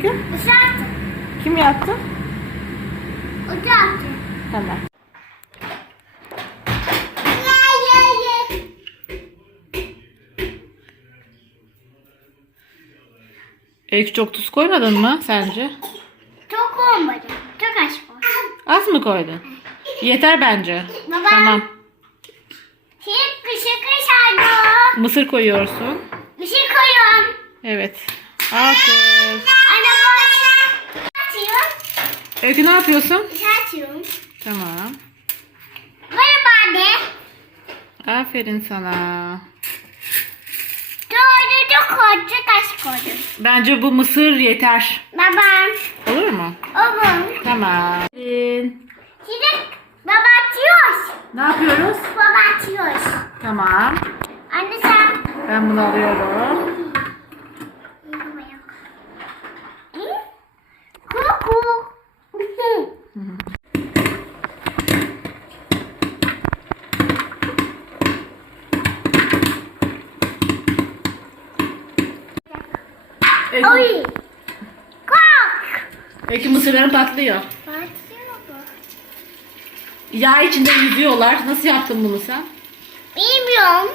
Öykü? Uzaktı. Kim yaptı? Uzaktı. Tamam. Öykü çok tuz koymadın mı sence? Çok olmadı. Çok az koy. Az mı koydun? Yeter bence. Baba. Tamam. Şimdi kışı kışardı. Mısır koyuyorsun. Bir şey koyuyorum. Evet. Alkış. Öykü ne yapıyorsun? Açıyorum. Tamam. Merhaba anne. Aferin sana. Doğru çok koy. Çok az koydum. Bence bu mısır yeter. Babam. Olur mu? Oğlum. Tamam. Şimdi baba açıyoruz. Ne yapıyoruz? Baba açıyoruz. Tamam. Anne sen. Ben bunu alıyorum. Kuku. Öykü, Oy. Kalk. Öykü mısırların patlıyor. Başlıyor bu. Yağ içinde yüzüyorlar. Nasıl yaptın bunu sen? Bilmiyorum.